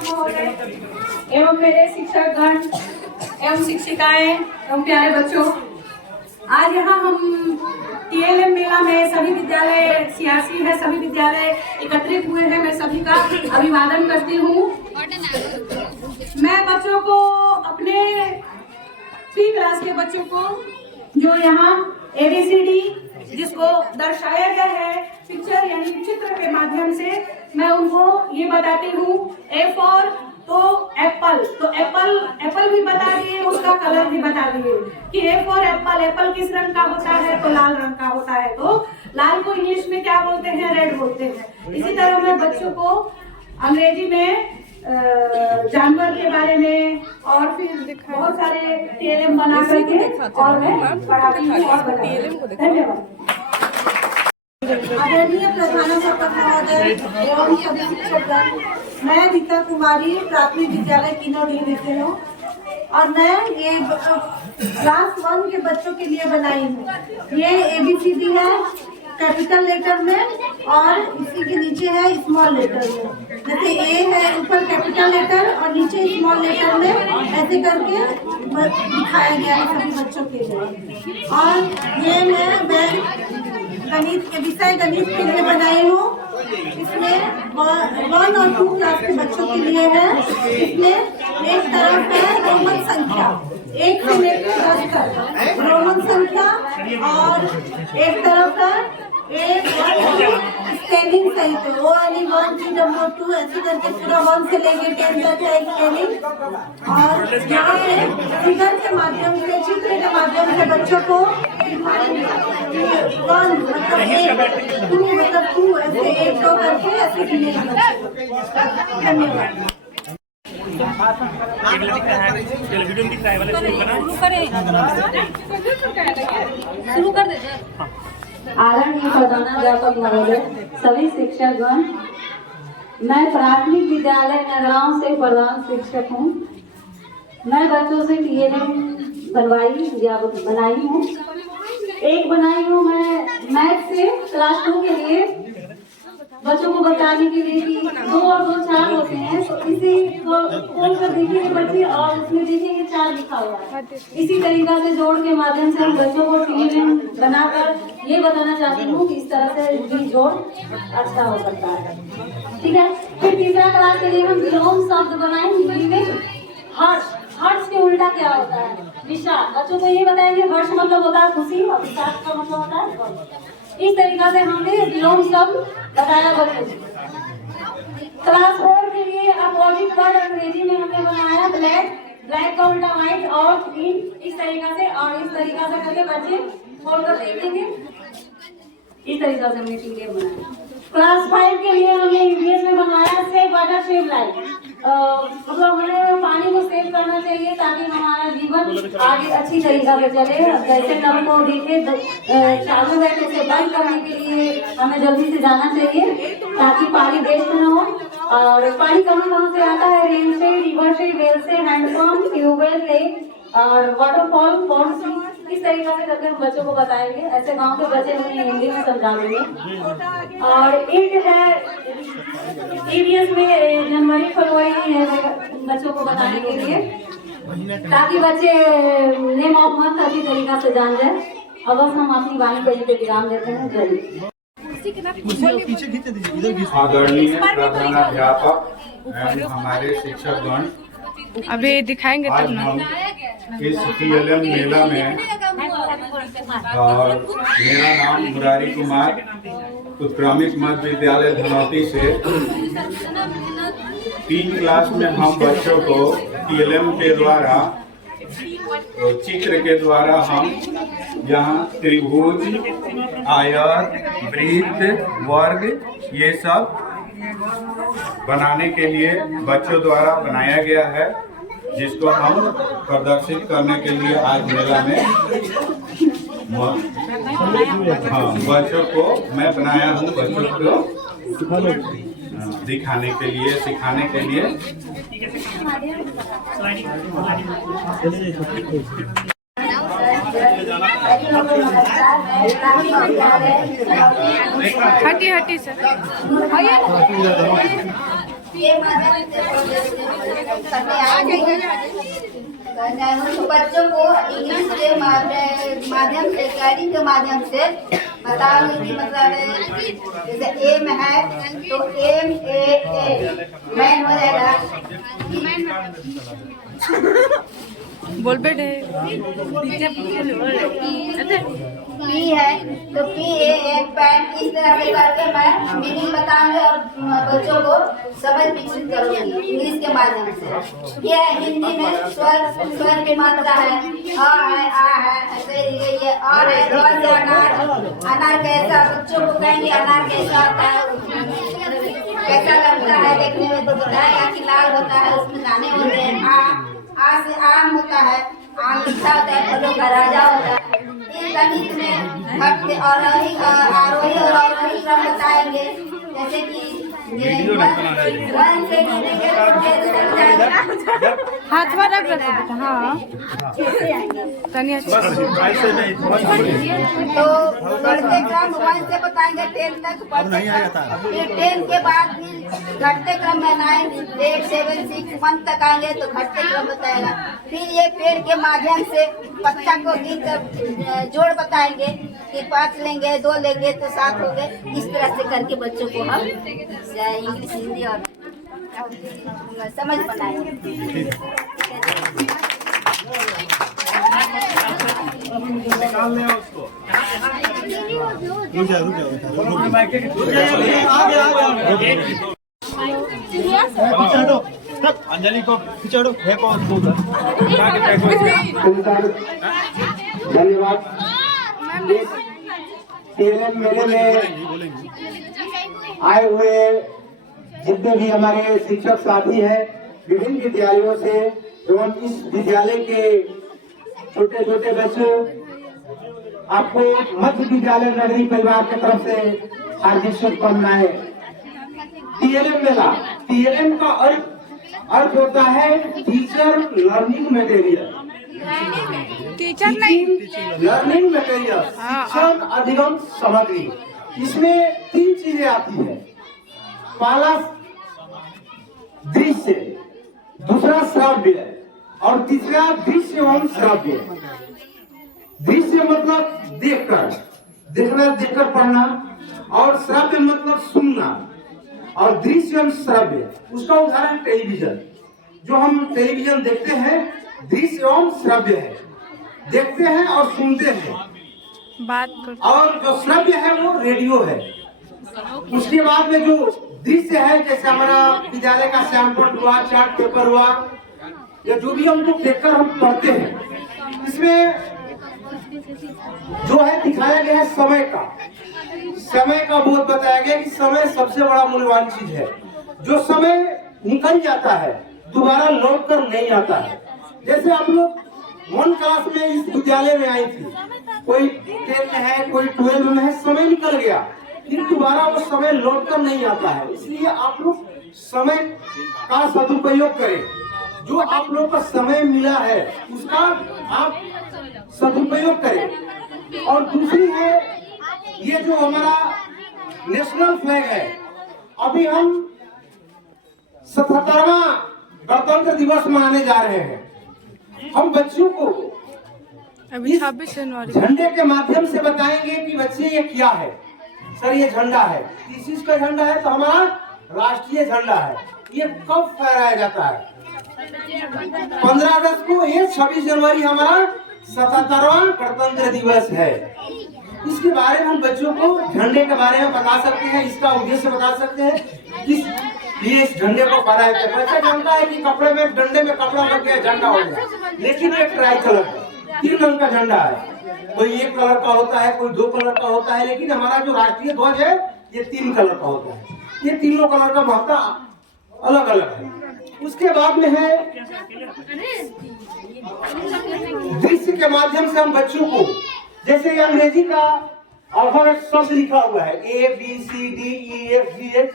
एवं मेरे शिक्षकगण एवं शिक्षिकाएं एवं प्यारे बच्चों, आज यहाँ हम TLM मेला में सभी विद्यालय सियासी है, सभी विद्यालय एकत्रित हुए हैं। मैं सभी का अभिवादन करती हूँ। मैं बच्चों को, अपने 3 क्लास के बच्चों को, जो यहाँ ABCD जिसको दर्शाया गया है पिक्चर यानी चित्र के माध्यम से, मैं उनको ये बताती हूँ। A फॉर तो एप्पल, तो एप्पल भी बता दिए, उसका कलर भी बता दिए कि A फॉर एप्पल, एप्पल किस रंग का होता है, तो लाल रंग का होता है। तो लाल को इंग्लिश में क्या बोलते हैं, रेड बोलते हैं। इसी तरह मैं बच्चों को अंग्रेजी में जानवर के बारे में और फिर बहुत सारे TLM बना करके और मैं पढ़ाती हूँ और बताती हूँ। धन्यवाद। आदरणीय प्रधानाध्यापक महोदय एवं सभी शिक्षकगण, मैं रीता कुमारी प्राथमिक विद्यालय किन्नौर देते हूँ और मैं ये क्लास 1 के बच्चों के लिए बनाई हूँ। ये ABCD है कैपिटल लेटर में और इसी के नीचे है स्मॉल लेटर में। जैसे A है ऊपर कैपिटल लेटर और नीचे स्मॉल लेटर में, ऐसे करके दिखाया गया है सभी बच्चों के लिए। और ये मैं गणित के विषय गणित के लिए बनाई हूँ। इसमें 1 और 2 क्लास के बच्चों के लिए है। इसमें एक तरफ है रोमन संख्या 1 से लेकर 10 तक रोमन संख्या, और एक तरफ है स्पेलिंग सहित O1 2 ऐसे करके पूरा 1 से लेकर 10 तक है स्पेलिंग। और यहाँ फिगर के माध्यम से, चित्र के माध्यम से बच्चों को 1 मतलब 1, 2 मतलब 2 ऐसे 1 2 करके ऐसे धन्यवाद। शुरू कर दे। आदरणीय प्रधानाध्यापक महोदय, सभी शिक्षकगण, मैं प्राथमिक विद्यालय नगरांव से प्रधान शिक्षक हूँ। मैं बच्चों से TLM बनाई हूँ। एक बनाई हूँ मैं मैथ से क्लास 2 के लिए, बच्चों को बताने के लिए कि 2 और 2 4 होते हैं। तो इसी को खोल कर देखेंगे बच्चे और उसमें देखेंगे 4 लिखा हुआ है। इसी तरीका से जोड़ के माध्यम से हम बच्चों को TLM बनाकर ये बताना चाहती हूँ कि इस तरह से भी जोड़ अच्छा हो सकता है। ठीक है। फिर तीसरा क्लास के लिए हम विलोम शब्द बनाएंगे हिंदी में। हर्ष के उल्टा क्या होता है, विषाद। बच्चों को ये बताएंगे हर्ष मतलब होता है खुशी और विषाद का मतलब होता है। इस तरीका से हमने विलोम शब्द बताया बच्चों को। क्लास 4 के लिए अपोजिट वर्ड अंग्रेजी में हमने बनाया ब्लैक का उल्टा व्हाइट और ग्रीन, इस तरीका से। और इस तरीका से करके बच्चे खोलकर देखेंगे। इस तरीका से हमने TLM बनाया। क्लास 5 के लिए हमने इंग्लिश में बनाया सेव वाटर सेव लाइफ। मतलब हमें पानी को सेव करना चाहिए ताकि हमारा जीवन आगे अच्छी तरीका से चले। जैसे नल को देखे चालू है तो उसे बंद करने के लिए हमें जल्दी से जाना चाहिए ताकि पानी वेस्ट न हो। और पानी कहाँ से आता है, रेन से, रिवर से, वेल से, हैंडपंप, ट्यूबवेल, लेक और वाटरफॉल, पॉन्ड से। इस तरीका से करके हम बच्चों को बताएंगे। ऐसे गांव के बच्चे हमें हिंदी में समझा देंगे। और ईद है EVS में जनवरी फरवरी है बच्चों को बताने के लिए, ताकि बच्चे नेम ऑफ मंथ अच्छी तरीका से जान जाए। अब बस हम अपनी वाणी को पे विराम देते हैं। जय। आदरणीय प्रधानाध्यापक एवं हमारे शिक्षकगण, अभी दिखाएंगे आज हम इस TLM मेला में, और मेरा नाम मुरारी कुमार, उत्क्रमित मध्य विद्यालय धनौती से 3 क्लास में हम बच्चों को TLM के द्वारा, चित्र के द्वारा हम यहाँ त्रिभुज, आयत, वृत्त, वर्ग ये सब बनाने के लिए बच्चों द्वारा बनाया गया है, जिसको हम प्रदर्शित करने के लिए आज मेला में बच्चों को मैं बनाया हूँ। बच्चों को दिखाने के लिए, सिखाने के लिए। हटी सर। बच्चों को इंग्लिश के माध्यम से गाड़ी के माध्यम से बताओगे कि मतलब जैसे एम है तो एम ए मैन हो जाएगा। बोल बेटे पी है तो पी ए एक पैंट, इस तरह से करके मैं मीनिंग बताऊंगी और बच्चों को समझ विकसित करूंगी इंग्लिश के माध्यम से। ये हिंदी में स्वर की मात्रा है, अ है, आ है, ऐसे ये और है, और से अनार कैसा, बच्चों को कहेंगे अनार कैसा होता है, कैसा लगता है देखने में, तो बताएगा कि लाल होता है, उसमें दाने होते हैं। आ से आम होता है, आम मीठा होता है, फलों का राजा होता है। इस गणित में भक्ति और आरोही और अवरोही क्रम बताएंगे, जैसे कि वन से गिनेंगे हाथ में रख रखो बेटा। हाँ तनिया तो बढ़ते क्रम 1 से बताएंगे 10 तक, फिर 10 के बाद फिर घटते क्रम में 9, 8, 7, 6, 1 तक आएंगे तो घटते क्रम बताएगा। फिर ये पेड़ के माध्यम से पत्ता को गिन कर जोड़ बताएंगे कि 5 लेंगे, 2 लेंगे तो 7 हो गए। इस तरह से करके बच्चों को हम इंग्लिश, हिंदी और समझ बनाएंगे। अंजलि को खिंचाड़ो फेंको धन्यवाद। TLM मेले में आए हुए जितने भी हमारे शिक्षक साथी हैं विभिन्न विद्यालयों से एवं इस विद्यालय के छोटे छोटे बच्चों, आपको मध्य विद्यालय नगरी परिवार की तरफ से हार्दिक शुभकामनाएं। TLM मेला, TLM का अर्थ होता है टीचर लर्निंग मटेरियल। टीचर नहीं, लर्निंग मटेरियल, शिक्षण अधिगम सामग्री। इसमें 3 चीजें आती है। पहला दृश्य, दूसरा श्रव्य और तीसरा दृश्य एवं श्रव्य। दृश्य मतलब देखकर, देखना, देखकर पढ़ना, और श्रव्य मतलब सुनना। और दृश्य एवं श्रव्य, उसका उदाहरण टेलीविजन। जो हम टेलीविजन देखते हैं दृश्य एवं श्रव्य है, देखते हैं और सुनते हैं। बात कर। और जो श्रव्य है वो रेडियो है। उसके बाद में जो दृश्य है, जैसे हमारा विद्यालय का श्यामपट हुआ, चार्ट पेपर हुआ, या जो भी हम लोग देखकर हम पढ़ते हैं, इसमें जो है दिखाया गया है समय का बोध बताया गया कि समय सबसे बड़ा मूल्यवान चीज है। जो समय निकल जाता है दोबारा लौट कर नहीं आता है। जैसे आप लोग 1 क्लास में इस विद्यालय में आई थी, कोई 10 में है, कोई 12 में है, समय निकल गया, फिर दोबारा वो समय लौट कर नहीं आता है। इसलिए आप लोग समय का सदुपयोग करें। जो आप लोग का समय मिला है उसका आप सदुपयोग करें। और दूसरी है, ये जो हमारा नेशनल फ्लैग है, अभी हम 77वां गणतंत्र दिवस मनाने जा रहे हैं। हम बच्चों को अभी 26 जनवरी झंडे के माध्यम से बताएंगे कि बच्चे ये क्या है। सर ये झंडा है, किस चीज का झंडा है? तो हमारा राष्ट्रीय झंडा है। ये कब फहराया जाता है? 15 अगस्त को। ये 26 जनवरी हमारा 77वां गणतंत्र दिवस है। इसके बारे में हम बच्चों को झंडे के बारे में बता सकते हैं, इसका उद्देश्य बता सकते हैं, किस लिए इस झंडे को फहराया जाता है। बच्चा जानता है कि कपड़े में, डंडे में कपड़ा लग गया, झंडा हो गया, लेकिन ये ट्राई कलर है, 3 रंग का झंडा है। कोई 1 कलर का होता है, कोई 2 कलर का होता है, लेकिन हमारा जो राष्ट्रीय ध्वज है ये 3 कलर का होता है। ये तीनों कलर का महत्व अलग अलग है। उसके बाद में है दृश्य के माध्यम से हम बच्चों को, जैसे अंग्रेजी का अल्फाबेट शब्द लिखा हुआ है ABCDEFGH,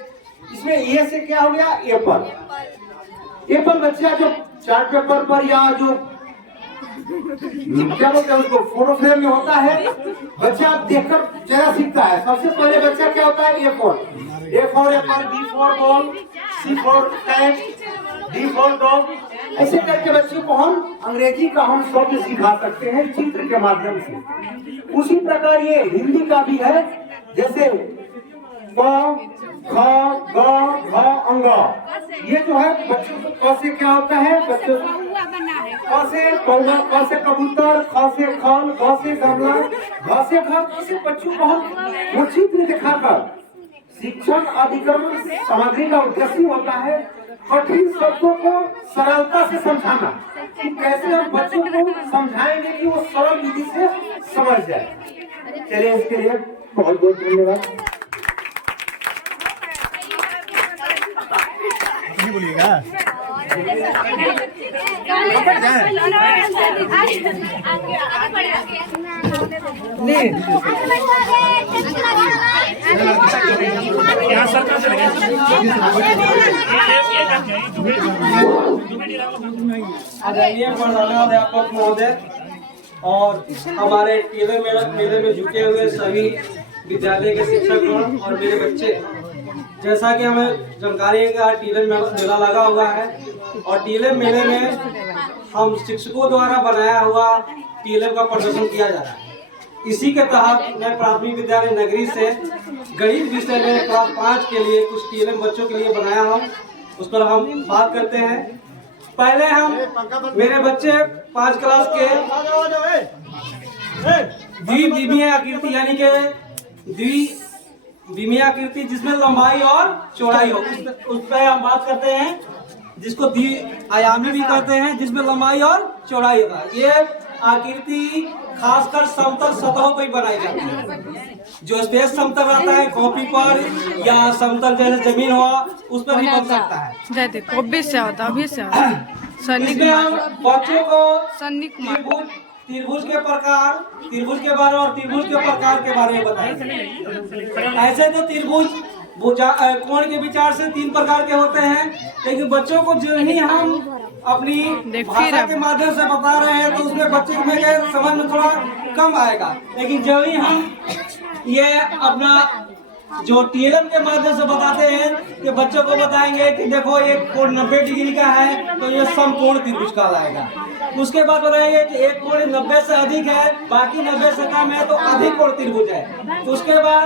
इसमें ए से क्या हो गया? एप्पल। बच्चा जो चार्ट पेपर पर या जो क्या बोलते हैं उसको, फोटो फ्रेम में होता है, बच्चा देखकर चेहरा सीखता है। सबसे पहले बच्चा क्या होता है? A for apple, B for ball, C for cat, D D for dog। ऐसे करके बच्चों को हम अंग्रेजी का हम शब्द सिखा सकते हैं चित्र के माध्यम से। उसी प्रकार ये हिंदी का भी है, जैसे क, ख, ग, घ, अंग। ये जो है बच्चों को क से क्या होता है, बच्चों क से कौवा, क से कबूतर, ख से खल, ग से गमला, घ से घर। इसे बच्चों को हम वो चित्र दिखाकर शिक्षण अधिकरण सामग्री का उद्देश्य होता है कठिन शब्दों को सरलता से समझाना, कि कैसे हम बच्चों को समझाएंगे कि वो सरल विधि से समझ जाए। चलिए इसके लिए बहुत बहुत धन्यवाद। नहीं बोलिएगा आदरणीय प्रधानाध्यापक महोदय और हमारे मेले में जुटे हुए सभी विद्यालय के शिक्षकगण और मेरे बच्चे, जैसा कि हमें जानकारी है कि टीएलएम मेला लगा हुआ है और टीएलएम मेले में हम शिक्षकों द्वारा बनाया हुआ टीएलएम का प्रदर्शन किया जा रहा है। इसी के तहत मैं प्राथमिक विद्यालय नगरी से गणित विषय में क्लास 5 के लिए कुछ टीएलएम बच्चों के लिए बनाया हूँ, उस पर हम बात करते हैं। पहले हम मेरे बच्चे 5 क्लास के द्विविमीय आकृति यानी कि द्विविमीय आकृति जिसमें लंबाई और चौड़ाई हो, उस पर हम बात करते हैं, जिसको द्विआयामी भी कहते हैं, जिसमें लंबाई और चौड़ाई होगा। ये आकृति खासकर समतल सतहों पर बनाई जाती है। जो स्पेस समतल रहता है कॉपी पर या समतल जैसे जमीन हुआ उस पर भी बन सकता है। इसमें हम बच्चों को त्रिभुज के प्रकार, त्रिभुज के बारे और त्रिभुज के प्रकार के बारे में बताएंगे। ऐसे तो त्रिभुज कोण के विचार से 3 प्रकार के होते हैं, लेकिन बच्चों को जो ही हम अपनी भाषा के माध्यम से बता रहे हैं तो उसमें बच्चे में समझ में थोड़ा कम आएगा। लेकिन जब ही हम ये अपना जो टीएलएम के माध्यम से बताते हैं कि बच्चों को बताएंगे कि देखो एक कोण 90 डिग्री का है तो ये समकोण त्रिभुज कहलाएगा। उसके बाद बताएंगे कि एक कोण 90 से अधिक है, बाकी 90 से कम है तो अधिक कोण त्रिभुज है। तो उसके बाद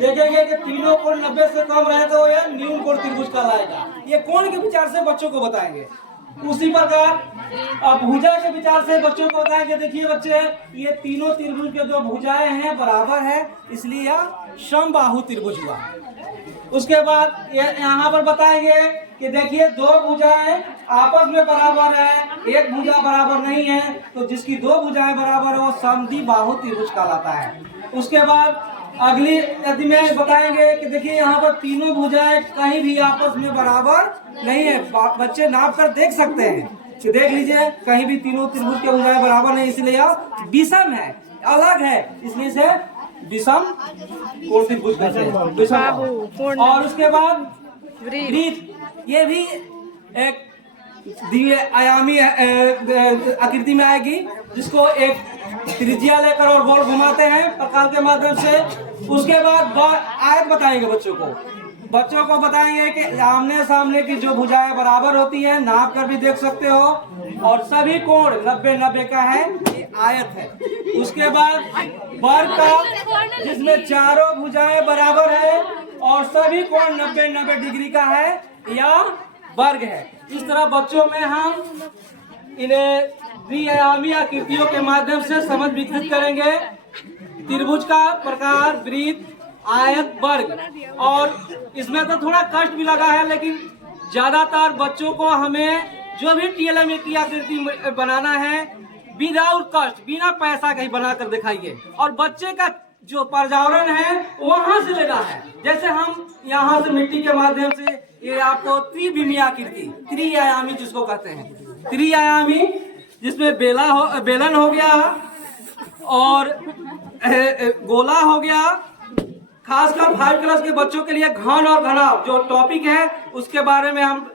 देखेंगे कि तीनों कोण 90 से कम रहे तो यह न्यून कोण त्रिभुज कहलाएगा। ये कोण के विचार से बच्चों को बताएंगे। उसी प्रकार भुजा के विचार से बच्चों को बताएंगे, देखिए बच्चे ये तीनों त्रिभुज के जो भुजाएं हैं बराबर है, इसलिए यह समबाहु त्रिभुज हुआ। उसके बाद यहाँ पर बताएंगे कि देखिए 2 भुजाएं आपस में बराबर है, एक भुजा बराबर नहीं है, तो जिसकी 2 भुजाएं बराबर है वो समद्विबाहु त्रिभुज कहलाता है। उसके बाद अगली यदि में बताएंगे कि देखिए यहाँ पर तीनों भुजाएं कहीं भी आपस में बराबर नहीं है। बच्चे नाप कर देख सकते हैं कि देख लीजिए कहीं भी तीनों त्रिभुज के भुजाएं बराबर नहीं, इसलिए यह विषम है, अलग है, इसलिए से विषम कोण त्रिभुज कहते हैं, विषम। और उसके बाद वृत्त, ये भी एक द्विआयामी आकृति में आएगी, जिसको एक त्रिज्या लेकर और गोल घुमाते हैं प्रकार के माध्यम से। उसके बाद आयत बताएंगे बच्चों को बताएंगे कि आमने सामने की जो भुजाएं बराबर होती हैं नाप कर भी देख सकते हो, और सभी कोण 90-90 का है, ये आयत है। उसके बाद वर्ग का जिसमें चारों भुजाएं बराबर है और सभी कोण 90-90 डिग्री का है, या वर्ग है। इस तरह बच्चों में हम इन्हें द्विआयामी आकृतियों के माध्यम से समझ विकसित करेंगे। त्रिभुज का प्रकार, वृत्त, आयत, वर्ग। और इसमें तो थोड़ा कष्ट भी लगा है, लेकिन ज्यादातर बच्चों को हमें जो भी टीएलएम की आकृति बनाना है विदाउट कष्ट, बिना पैसा के ही बनाकर दिखाइए। और बच्चे का जो पर्यावरण है वहां से लेना है। जैसे हम यहाँ से मिट्टी के माध्यम से ये आपको त्रिविमीय आकृति, त्रिआयामी जिसको कहते हैं, त्रिआयामी जिसमें बेलन हो गया और गोला हो गया। खासकर 5 क्लास के बच्चों के लिए घन और घनाभ जो टॉपिक है उसके बारे में हम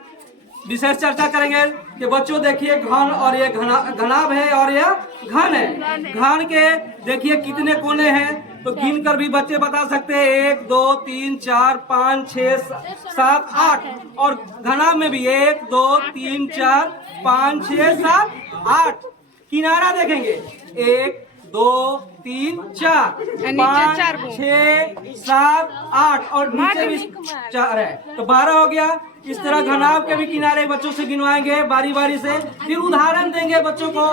विशेष चर्चा करेंगे कि बच्चों देखिए घन और ये घनाभ है और यह घन है। घन के देखिए कितने कोने हैं, तो गिन कर भी बच्चे बता सकते हैं 1 2 3 4 5 6 7 8 और घनाभ में भी 1 2 3 4 5 6 7 8 किनारा देखेंगे 1 2 3 4 5 6 7 8 और नीचे भी 4 है तो 12 हो गया। इस तरह घनाभ के भी किनारे बच्चों से गिनवाएंगे बारी बारी से, फिर उदाहरण देंगे बच्चों को।